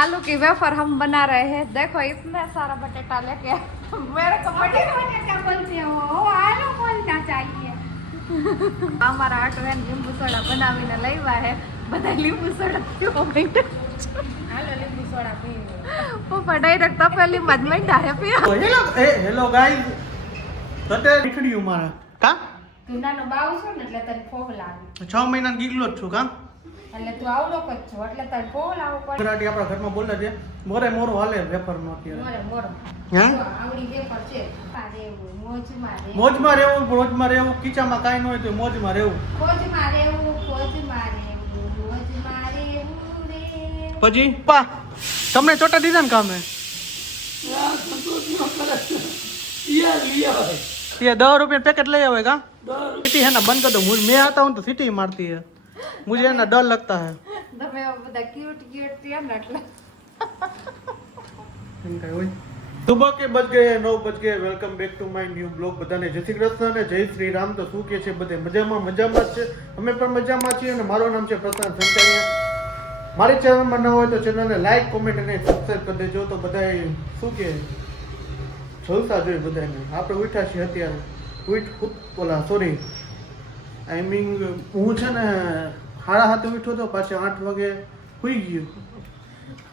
आलू की वेफर हम बना रहे हैं। देखो इतना सारा बटेटा लेके मेरे को बटेटा बोलते हो आलू बोलना चाहिए। हमारा आटो है लींबू सोडा बनावीने लाव्या है બધા લીંબુ સોડા પીવો માંડ્યા હાલો લીંબુ સોડા પીવો પપ્પા ડાયરેક્ટ તપેલીમાં જ માંડ્યા હે પીવો હેલો ગાઈઝ તતે નીકળ્યું મારા કા તું નાનો બાવ છો ને એટલે તને ફોગ લાગે 6 મહિનાનો ગીગલો જ છું કા એટલે તું આવડો જ છો એટલે તને ફોગ લાવો પડે ગુજરાતી આપણા ઘરમાં બોલે છે મોરે મોરો હાલે વેફર નો અત્યારે મોરે મોરો હે આવડી વેફર છે મોજમાં મોજમાં રહેવું કીચામાં કાઈ ન હોય તો મોજમાં રહેવું પછી પા તમને ચોટા દીધા ને કામે ये 10 रुपये पैकेट ले आवे का सिटी है ना बंद कर दो मुझे मैं आता हूँ तो सिटी मारती है मुझे है ना डर लगता है તમે બધા ક્યુટ ક્યુટ છે ને એટલે सुबह के बज गए 9 बज गए welcome back to my new blog બધાને જય શ્રી કૃષ્ણ અને જય શ્રી રામ તો શું કે છે બધે મજામાં છે અમે પણ મજામાં છીએ અને મારું નામ છે પ્રશાંત સંચારિયા મારી ચેનલમાં ન હોય તો ચેનલને લાઈક કોમેન્ટ અને સબસ્ક્રાઇબ કરી દેજો તો બધાય શું કે જલસા જોઈએ બધાને આપણે ઉઠ્યા છીએ અત્યારે બોલા સોરી આઈ મીન હું છે ને 7:30 ઉઠ્યો તો પાછો 8 વાગે સુઈ ગયો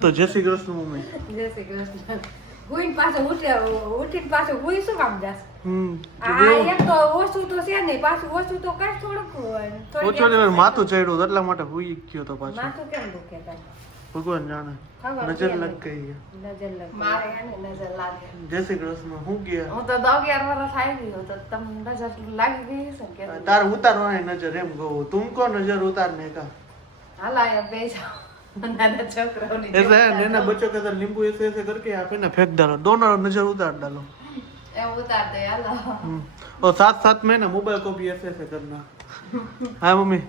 તો જય શ્રી કૃષ્ણ મમ્મી જય શ્રી કૃષ્ણ હુઈ પાછો ઉઠીને પાછો હુઈ શું કામ જાસ એક તો ઓછું તો છે ને પાછું ઓછું તો કઈ થોડુંક ઓછું ને માથું ચડ્યું એટલા માટે હુઈ ગયો તો પાછો માથું કેમ દુખે તારે ભગવાન જાણે નજર લગ ગઈ નજર લગ મારે આને નજર લાગે જય શ્રી કૃષ્ણ હું ગયા હું તો 11 વર્ષ આવી ગયો તો તમને નજર લાગી ગઈ છે કે તાર ઉતારવાની નજર એમ કહું તુમકો નજર ઉતારને કા હાલા યાર બેસા નાના છોકરાઓની ऐसे है नैना बच्चों के अंदर नींबू ऐसे करके आप है ना फेंक डालो दोनों नजर उतार डालो એ ઉતાર દે હાલો और साथ साथ में ना मोबाइल को भी ऐसे करना हाँ मम्मी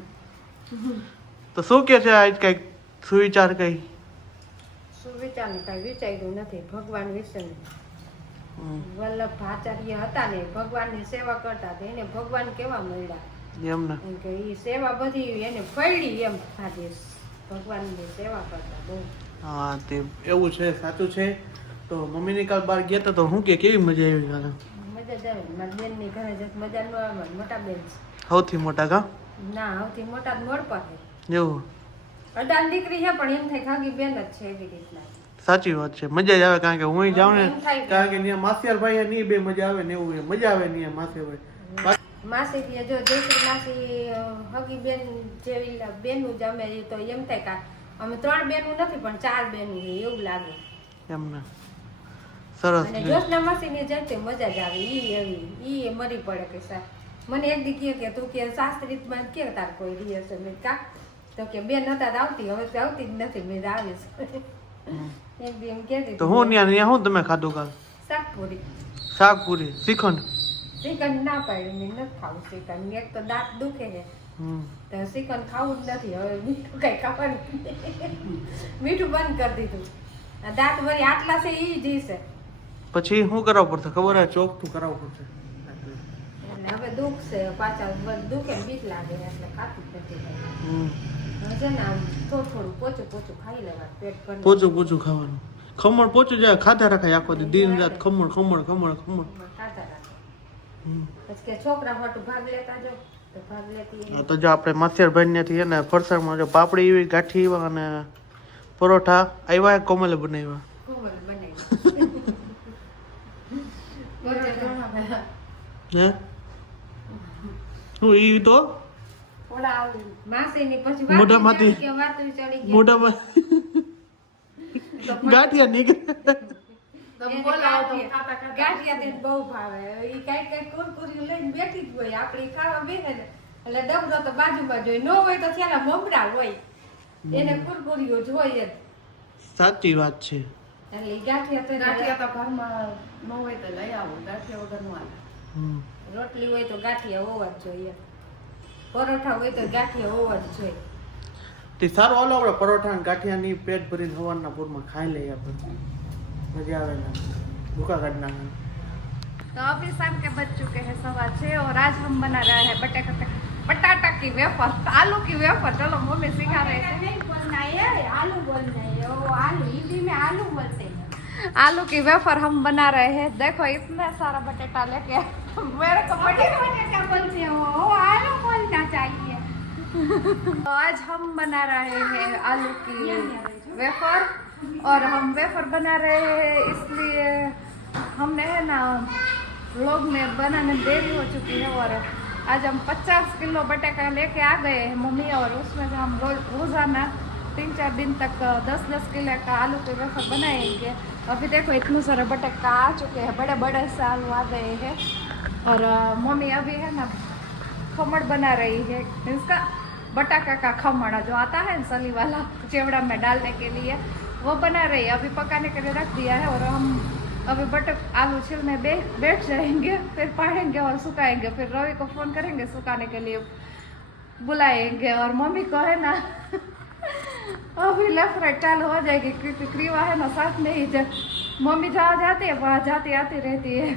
तो શું કે છે આજ કઈ સુવિચાર કઈ સુવિચાર ને કઈ વિચાર્યું નથી ભગવાન વિશે વલ્લભ આચાર્ય હતા ને ભગવાનની સેવા કરતા હતા એને ભગવાન કેવા મળ્યા એમ ને કે ઈ સેવા બધી એને ફળી એમ આદેશ ભગવાનની સેવા કરતા બહુ હા તે એવું છે સાચું છે તો મમ્મી ની કાલ બહાર ગયા તો હું કે કેવી મજા આવી કાલે મજા જ આવે મારી બેન ની ઘરે જત મજા ન આવે મોટા બેન સૌથી મોટા કા ના સૌથી મોટા મોડ પાસે એવું અડાન દીકરી છે પણ એમ થાય ખાગી બેન જ છે એવી રીતના સાચી વાત છે મજા જ આવે કારણ કે હું જાઉં ને કારણ કે ત્યાં માસિયાર ભાઈ ની બે મજા આવે ને એવું મજા આવે ને માસિયાર ભાઈ માસી કે જો જયશ્રી માસી હગી બેન જેવી બેનું જ અમે તો એમ થાય કે અમે 3 બેનું નથી પણ 4 બેનું છે એવું લાગે એમને સરસ અને જોશના માસી ને જતે મજા જ આવે ઈ મરી પડે કે સા મને એક દી કે તું કે શાસ્ત્રીમાં કે તાર કોઈ રીએ છે મેં કા તો કે બેન હતા આવતી હવે તો આવતી જ નથી મેં આવીશ એક દી એમ કહેતી તો હું ન્યા હું તમે ખાધું કાલ શાકપુરી શ્રીખંડ શ્રીખંડ ના પાડી મેં નથી ખાવું શ્રીખંડ એક તો દાંત દુખે છે તો શ્રીખંડ ખાવું જ નથી હવે મીઠું કઈ ખાવાનું મીઠું બંધ કરી દીધું દાંત વળી આટલા છે ઈ જ છે પછી શું કરાવવું પડશે ખબર હે ચોખ્ઠું કરાવવું પડશે એટલે હવે દુખ છે પાછા દુખે બીક લાગે એટલે ખાતું જ નથી છે ને આમ થોડું પોચું ખાઈ લેવા પેટ પર પોચું ખાવાનું ખમણ પોચું જાય ખાધા રખાય આખો દિન રાત ખમણ ખાતા રાખે પછી કે છોકરા માટે ભાગ લેતા જો તો ભાગ લેતી તો જો આપણે માસિયાર ભાઈ થી ને ફરસાણમાં જો પાપડી એવી ગાંઠી અને પરોઠા આવ્યા કોમલે બનાવ્યા હે હું ઈ તો મોઢામાંથી ગાંઠિયા નીકળે ગાંઠિયા બહુ ભાવે ઈ કઈ કુરકુરી લઈને બેઠી જ હોય આપડે ખાવા બેઠે ને એટલે ડબરો તો બાજુમાં જોઈ ન હોય તો છેલ્લા મમરા હોય એને કુરકુરીઓ જોઈએ સાચી વાત છે એટલે ગાંઠિયા તો ઘરમાં ન હોય તો લઈ આવો ગાંઠિયા વગર નો આવે રોટલી હોય તો ગાંઠિયા હોવા જ જોઈએ પરોઠા હોય તો ગાંઠિયા હોવા જ જોઈએ તે સારું હાલો આપણે પરોઠા અને ગાંઠિયાની પેટ ભરીને સવારના પૂરમાં ખાઈ લઈએ આપણે मजा आवे ना भूखा काटना है तो अभी शाम के बज चुके हैं 6:15 और आज हम बना रहे हैं बटाटा की वेफर आलू की वेफर चलो मम्मी सिखा रहे थे नहीं बोलना है आलू बोलना है वो आलू आलू बोलते हैं। आलू की वेफर हम बना रहे हैं। देखो इतने सारा बटेटा लेके मेरे को बटेटा बोलते हो, आलू बोलना चाहिए। तो आज हम बना रहे हैं आलू की वेफर, और हम वेफर बना रहे हैं इसलिए हमने है ना व्लॉग में बनाने देरी हो चुकी है, और आज हम 50 किलो बटेका लेके आ गए हैं मम्मी, और उसमें से हम रोजाना 3-4 दिन तक 10-10 किलो का आलू के वेफर बनाएंगे। अभी देखो इतने सारे बटेका आ चुके हैं, बड़े बड़े से आलू आ गए हैं, और मम्मी अभी है ना खमण बना रही है, इसका बटाका का खमण जो आता है ना सली वाला चिवड़ा में डालने के लिए, वो बना रही है। अभी पकाने के लिए रख दिया है, और हम अभी आलू छिलने बैठ जाएंगे, फिर पाड़ेंगे और सुखाएंगे, फिर रवि को फोन करेंगे सुखाने के लिए बुलाएंगे, और मम्मी को है ना अभी लेफ्ट राइट चालू हो जाएगी, क्योंकि क्रीवा है ना साथ में ही जब मम्मी जहाँ जाती है वहाँ जाती आती रहती है।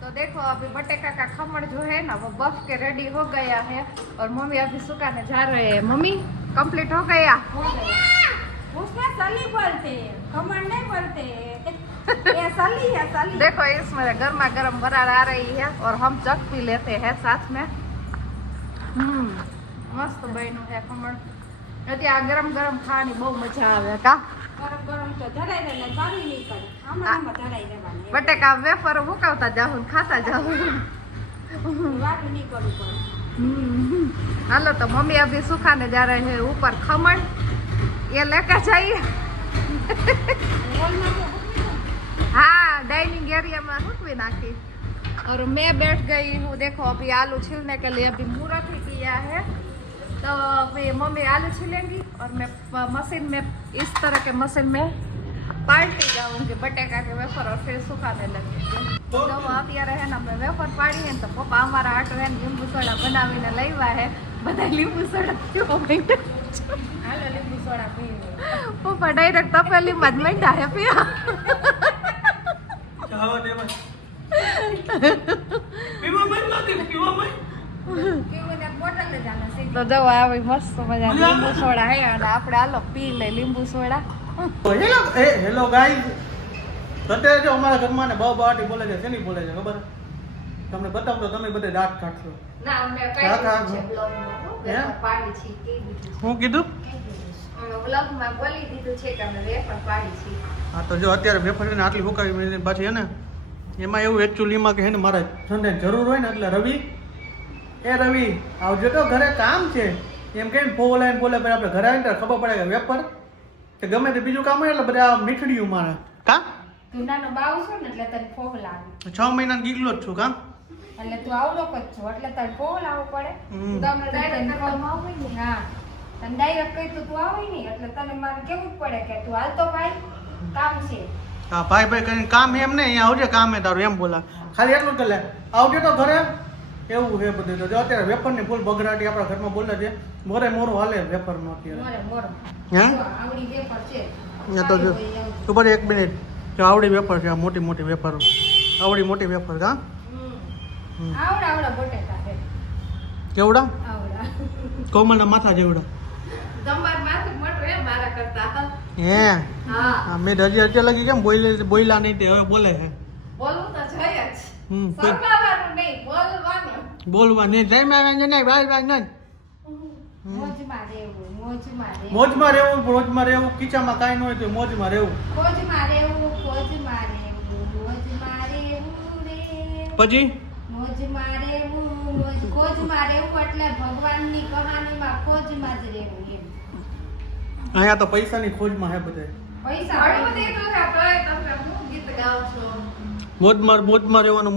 तो देखो अभी बटेका का खमण जो है ना वो बफ के रेडी हो गया है, और मम्मी अभी सुखाने जा रहे हैं। मम्मी कंप्लीट हो गया? उसमें सली बोलते हैं, खमण नहीं बोलते हैं। ये सली है, सली। देखो इसमें गर्मा गर्म बरार आ रही है, और हम चख भी लेते हैं साथ में। मस्त बन्યું है खमण। અત્યારે ગરમ ગરમ ખાવાની બહુ મજા આવે કા? ગરમ ગરમ તો ધરાઈ દે ને પાણી નહીં કરે, આમાં ધરાઈ દેવાની, બટેકા વેફર મુકાવતા જાઉં ને ખાતા જાઉં। વાટું નહીં કરવું પડે। હાલો તો મમ્મી अभी सुखाने जा रहे हैं ऊपर खमण, ये लेकर जाइए। हाँ डाइनिंग एरिया में हुक्वी नाखी, और मैं बैठ गई हूँ। देखो अभी आलू छीलने के लिए अभी मुहूर्त ही किया है, तो अभी मम्मी आलू छीलेंगी और मैं मशीन में इस तरह के मशीन में पालती जाऊंगी बटेका के वेफर, और फिर सुखाने लगेंगे। तो અત્યારે है ना मैं वेफर पाड़ी है तो पप्पा हमारा आटो है લીંબુ સોડા બનાવીને લાવ્યા है, બધા લીંબુ સોડા પીવો માંડ્યા। હાલો લીંબુ સોડા પીવો। પપ્પા ડાયરેક્ટ તપેલીમાં જ માંડ્યા હે પીવા। ચાહવા દેવા પીવા મત નથી પીવા મત પીવું બોટલ જ આલે છે। તો જો આવી મસ્ત મજા લીંબુ સોડા હે, અને આપણે હાલો પી લે લીંબુ સોડા। હેલો ગાઈઝ, અત્યારે જો અમારા ઘરમાં ને બહુ બાટી બોલે છે, શેની બોલે છે ખબર? તમને બતાવતો તમે બધે દાંત કાઢશો। ના અમે હા, હા. પાડી છે બ્લોગમાં હે? પાડી છે કે દીધું છે શું કીધું? અમે બ્લોગમાં બોલી દીધું છે કે અમે વેફર પાડી છે। હા તો જો અત્યારે વેફર છે ને આટલી હુકાવી મેં પાછી હે ને એમાં એવું એકચ્યુઅલીમાં કે હે ને મારે ઠંડે જરૂર હોય ને એટલે રવિ આવજો તો ઘરે કામ છે એમ કહીને બોલાવીને બોલે પછી આપણે ઘરે આવીને ખબર પડે કે વેફર કે ગમે તે બીજું કામ હોય એટલે બધા મીઠડીયું મારે કા તું નાનો બાવ છો ને એટલે તને ફોગ લાગે, 6 મહિનાનો ગીગલો જ છું કા એટલે તું આવડો જ છો એટલે તને ફોગ લાવવો પડે। હમ. તમને ડાયરેક્ટ ડાયરેક્ટ કરવામાં આવે ને। હા તને ડાયરેક્ટ કહી તો તું આવી નહીં, એટલે તને મારે કેવું જ પડે કે તું હાલતો ભાઈ કામ છે। હા ભાઈ કરીને કામ એમ નહીં અહીંયા આવજે કામ હે તારું એમ બોલા ખાલી એટલું જ લે આવજે તો ઘરે એવું છે બધું। તો જો અત્યારે વેફરની ફૂલ બગડાટી આપણા ઘરમાં બોલે છે, મોરે મોરું હાલે વેફરનો અત્યારે મોરે હે જો આવડી વેફર છે। અહીંયા તો જો ઉપર 1 મિનિટ જો આવડી વેફર છે, આ મોટી મોટી વેફરો આવડી મોટી વેફર કા આવડા બટેટા છે, કેવડા આવડા કોમલના માથા જેવડા તમાર માથું મોટું હે મારા કરતા। હે હા આ મેં હજી અત્યારે લગી કેમ બોલ્યા નહીં તે હવે બોલે છે બોલવું તો જોઈએ જ, કોઈ સંભળાવાનું નહીં બોલવાનું। બોલવા નહીં જય મારા નહીં ભાઈ ભાઈ નહીં મોજમાં રહેવું, મોજમાં રહેવું, મોજમાં રહેવું કીચામાં કાંઈ ન હોય તો મોજમાં રહેવું મોજમાં રહેવું, મોજમાં રહેવું, મોજમાં રહેવું રે, પછી મોજમાં રહેવું, ખોજમાં રહેવું એટલે ભગવાનની કહાનીમાં ખોજમાં જ રહેવું એમ। અહીંયા તો પૈસાની ખોજમાં હે બધે પૈસા ઘણું બધું એટલું છે, તોય તમે હું ગીત ગાઓ છો। મોજમાં રહેવાનું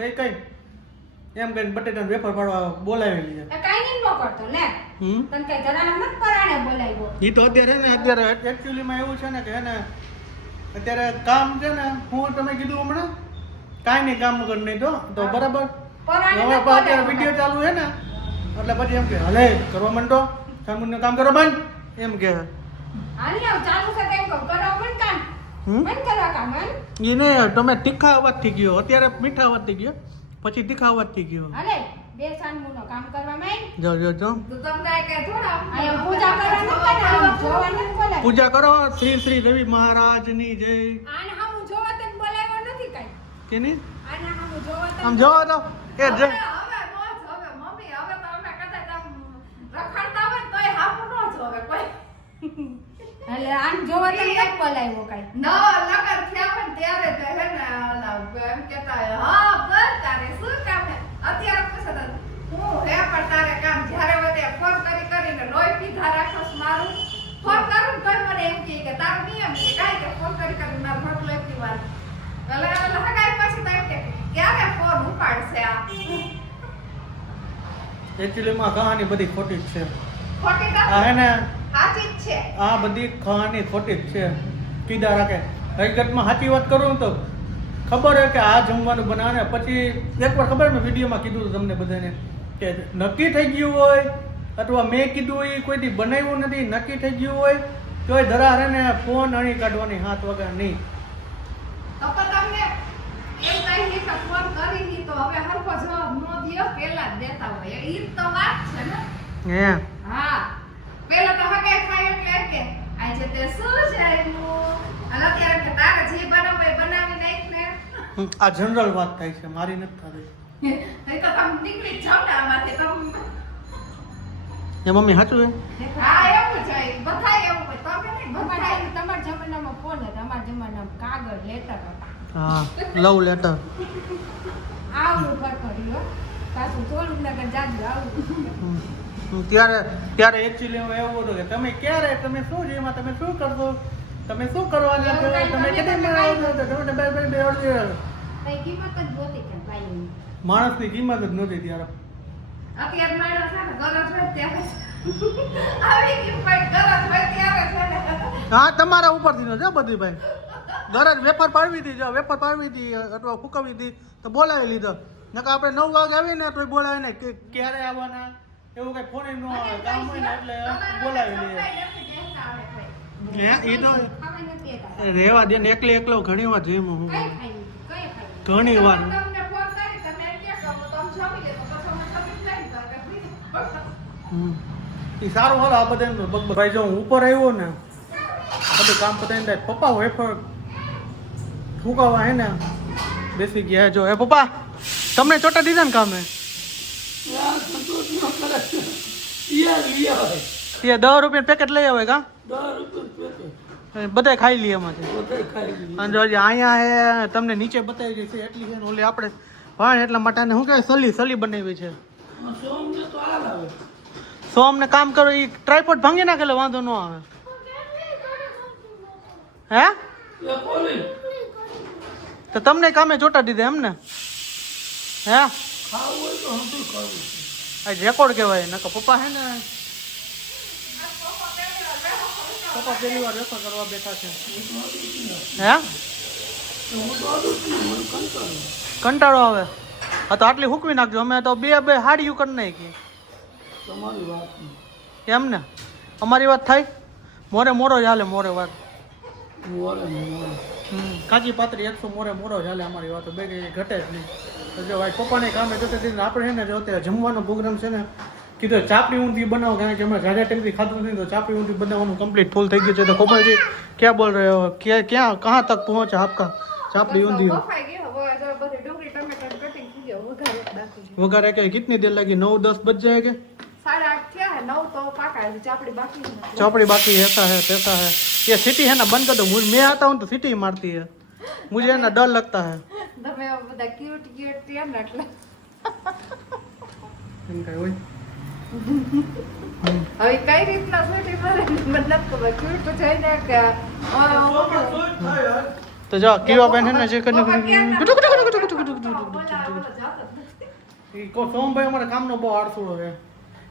કઈ એમ કઈ બટેટાને વેફર પાડવા બોલાવેલી છે કાંઈ નહીં ન કરતો લે, હમ તને કઈ ઘરાને મત પરાણે બોલાવ્યો। ઈ તો અત્યારે એકચ્યુઅલીમાં એવું છે ને કે હે ને અત્યારે કામ છે ને હું તમે કીધું હમણાં કાંઈ નહીં કામ વગર નહીં તો બરાબર પરાણે હવે મત અત્યારે બોલાવ્યો। વિડીયો ચાલુ છે ને એટલે પછી એમ કે હલે કરવા માંડો કામનું કામ કરો બંધ એમ કે હાલી આવ ચાલુ છે તેમ કહું કરો મન કામ હમ મન કરવા કામ મન ઈ ને તમે તીખા અવાજથી ગયો, અત્યારે મીઠા અવાજથી ગયો, પછી તીખા અવાજથી ગયો। હાલે બે સાનમુનો કામ કરવા માંડ। જો તો તમને આ કે થોડા અહીંયા પૂજા કરવા ન બોલાવ્યો, જોવા ન બોલાવ્યો। પૂજા કરો શ્રી શ્રી રવિ મહારાજની જય. આને હામું જોવા તને બોલાવ્યો નથી કાઈ. કેની આને હામું જોવા તને આમ જોવો તો એ જય. હવે મમ્મી હવે તો અમે કદાચ આમ રખડતા હોય ને તોય હાપું ન જોવે કોઈ. એટલે આને જોવા તને નથી બોલાવ્યો કાઈ. ન લગન થયા હોય ને ત્યારે તો હે ને ઓલા એમ કહેતા હોય, હા બસ તારે શું કામ છે અત્યારે પૂછે તો હું હે પણ તારે કામ જ્યારે વધે ફોન કરીને લોહી પીધા રાખોસ મારું ફોન કરું ને તોય મને એમ કહે કે તારો નિયમ છે કાંઈ કે ફોન કરીને મારું ફોન લોહી પીવાનું એટલે હગાઈ પછી તો એમ કે ક્યારે ફોન ઉપાડશે આ એકચ્યુઅલીમાં કહાની બધી ખોટી જ છે. ખોટી આ નથી હે ને સાચી જ છે. આ બધી કહાની ખોટી જ છે. કીધા રાખે હકીકતમાં સાચી વાત કરું ને તો ખબર હોય કે આ જમવાનું બનાવે પછી એકવાર ખબર મેં વિડીયોમાં કીધું હતું તમને બધાને કે નક્કી થઈ ગયું હોય અથવા મેં કીધું હોય કોઈ દી બનાવ્યું નથી નક્કી થઈ ગયું હોય તોય ધરારે ને ફોન અણી કાઢવાની હાથ વગર નહીં. તો પણ તમને એમ કહી કે ફોન કરી તો હવે હરખો જવાબ ન દ્યો પહેલા જ દેતા હોય ઈ જ તો વાત છે ને. હે હા પહેલા તો હગાઈ થાય એટલે એમ કે આજે તે શું જમ્યું અને અત્યારે કે તારે જે બનાવવું એ બનાવી નાખ ને આ જનરલ વાત થાય છે મારી નથી થતી. એ તો તમે નીકળી જ જાવ ને આમાંથી તમે એ મમ્મી સાચું છે. હા એવું છે બધા એવું હોય તમે નહીં બધા તમારા જમાનામાં ફોન હતા, અમારા જમાનામાં કાગળ લેટર હતા. હા લવ લેટર. આવડું ફરફર્યું પાછું થોડુંક નગર જાજુ આવડું. ત્યારે એકચ્યુઅલી એવું હતું કે તમે ક્યારે તમે શું છે એમાં તમે શું કરશો તમે શું કરવાના છો તમે કેટલી આવશો તો તમે બે કઈ કિંમત જ ગોતી કે ભાઈ માણસની કિંમત જ નહોતી ત્યારે. અત્યારે માણસ છે ને ગરજ હોય ત્યારે આવી કિંમત ગરજ હોય ત્યારે છે ને હા તમારા ઉપરથી નો છે બધી ભાઈ. ગરજ વેપાર પાડવી હતી જો વેપાર પાડવી હતી અથવા ફૂકવી હતી તો બોલાવી લીધો નકર આપણે 9 વાગે આવીને તોય બોલાવે ને કે ક્યારે આવવાના એવું કઈ ફોન નો કામ હોય ને એટલે બોલાવી લઈએ. એ તો ખાવા નથી હતા. રેવા દે ને એકલો ઘણી વાર જેમ હું કઈ ખાઈ કઈ ખાઈ ઘણી વાર તમને ફોન કરી તમે એમ કે કહો તો તમે જમી લે તો પછી અમે સબમિટ લઈ તો એ સારું હાલ આ બધા ભાઈ જો હું ઉપર આવ્યો ને બધું કામ પતાવીને પપ્પા વેફર ફૂંકાવા હે ને બેસી ગયા જો. એ પપ્પા તમને ચોટા દીધા ને કામે ત્યાં 10 રૂપિયા પેકેટ લઈ આવે કા બધા ખાઈ લઈએ એમાંથી. અને જો અહીંયા હે તમને નીચે બતાવી ગઈ છે એટલી છે ને ઓલી આપણે ભાણ એટલા માટે શું કહેવાય સલી બનાવી છે. સોમ ને કામ કરો એ ટ્રાયપોડ ભાંગી નાખેલો વાંધો ન આવે. હે તો તમને કામે ચોટા દીધા એમ ને હે રેકોર્ડ કહેવાય નકર પપ્પા હે ને પપ્પા પહેલી વાર રેકોર્ડ કરવા બેઠા છે. હે કંટાળો આવે હા તો આટલી હૂકવી નાખજો અમે તો બે હાડીયું કરી નાખી. એમ ને અમારી વાત થાય મોરે મોરો જ હાલે મોરે વાત કાચી પાતરી 100 મોરો જ હાલે અમારી વાત બે ઘટે જ નહીં. તો જો ભાઈ પપ્પાને કામે જતે આપણે છે ને જો અત્યારે જમવાનો પ્રોગ્રામ છે ને કીધું ચાપડી ઊંધી બનાવો કારણ કે અમે જાજા ટાઈમથી ખાધું નથી તો ચાપડી ઊંધી બનાવવાનું કમ્પ્લીટ ફૂલ થઈ ગયું છે. તો કોમલજી ક્યાં બોલ રહે હો ક્યાં કहाँ તક પહોંચે આપકા ચાપડી ઊંધી બફાઈ ગયો હવે જો બધી ડુંગળી ટમેટા કટિંગ થઈ ગયો વઘારે બાકી છે. વઘારે કે કિતની દેર લાગી 9-10 બજ जाएगा 8:30 થયા હે 9 તો પાકા है चापड़ी बाकी है चापड़ी बाकी ऐसा है तैसा है ये सिटी है ना बंद कर दो मैं आता हूँ तो सिटी मारती है मुझे ना डर लगता है. તમે બધા ક્યુટ ક્યુટ થયા ને એટલે એમ કઈ હોય હવે કઈ રીતના છોટી મારે મતલબ ખબર ક્યુટ તો છે ને કે તો જો કેવા બેન है ना જે કરને કો સોમભાઈ અમારા કામનો બહુ આળસુડો છે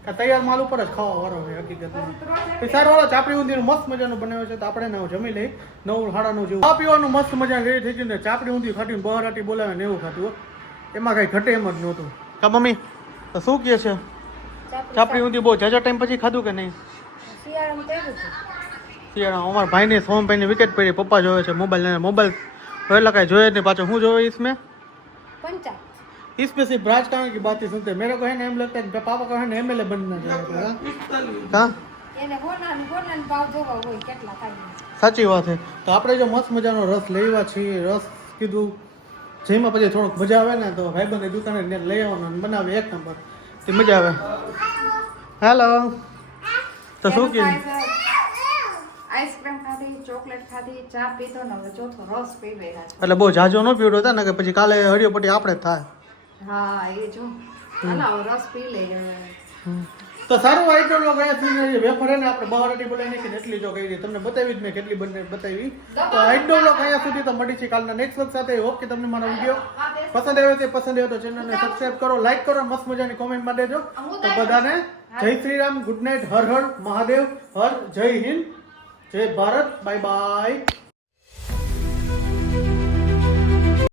કે તૈયાર માલ ઉપર જ ખાવા વાળો છે હકીકતમાં. પિસાર વાળો ચાપડી ઊંધીનું મસ્ત મજાનું બનાવ્યો છે તો આપણે ને જમી લઈ 9-9:30 જેવું આ પીવાનું મસ્ત મજા રેડી થઈ ગયું ને ચાપડી ઊંધી ખાટીને બહારાટી બોલાવે ને એવું ખાતું એમાં કઈ ઘટે એમ જ નહોતું. કા મમ્મી તો શું કહે છે ચાપડી ઊંધી બહુ જાજા ટાઈમ પછી ખાધું કે નહીં શિયાળા અમારા ભાઈને સોમભાઈને વિકેટ પડી પપ્પા જોવે છે મોબાઈલ એટલે કાંઈ જોઈએ જ નહીં પાછો હું જોવે इसमें इसमें सिर्फ राजकारण की बातें सुनते मेरे को है ना एम लगता है पापा को है ना एमएलए बनना चाहिए था. એને ગોનાન ભાવ જોવા હોય કેટલા થાય. સાચી વાત છે. તો આપણે જો મસ્ત મજાનો રસ લેવા છીએ, રસ કીધું જેમાં પછી થોડોક મજા આવે ને તો ભાઈબંધની દુકાને ત્યાં લઈ આવવાનો અને બનાવે એક નંબર તે મજા આવે. હેલો તો શું કીધું? આઈસ્ક્રીમ ખાધી, ચોકલેટ ખાધી, ચા પીધો ને હવે ચોથો રસ પીવે. એટલે બહુ જાજો ન પીવડો હતા ને કે પછી કાલે હરિયો પટ્ટી આપણે જ થાય. હા એ જો હાલો રસ પી લઈએ. તો સારું આઈટમ લો ગયા સુધી વેફર ને આપણે બહારથી બોલાવી નાખીને એટલી જો કરી તમને બતાવી જ મેં કેટલી બંને બતાવી. તો આઈટમ લો ગયા સુધી તો મળી છે કાલના નેક્સ્ટ વર્ક સાથે. હોપ કે તમને મારો વિડીયો પસંદ આવ્યો તે પસંદ આવ્યો તો ચેનલને સબસ્ક્રાઇબ કરો, લાઈક કરો, મસ્ત મજાની કોમેન્ટમાં દેજો. તો બધાને જય શ્રી રામ, ગુડ નાઇટ, હર હર મહાદેવ, હર જય હિન્દ, જય ભારત, બાય બાય.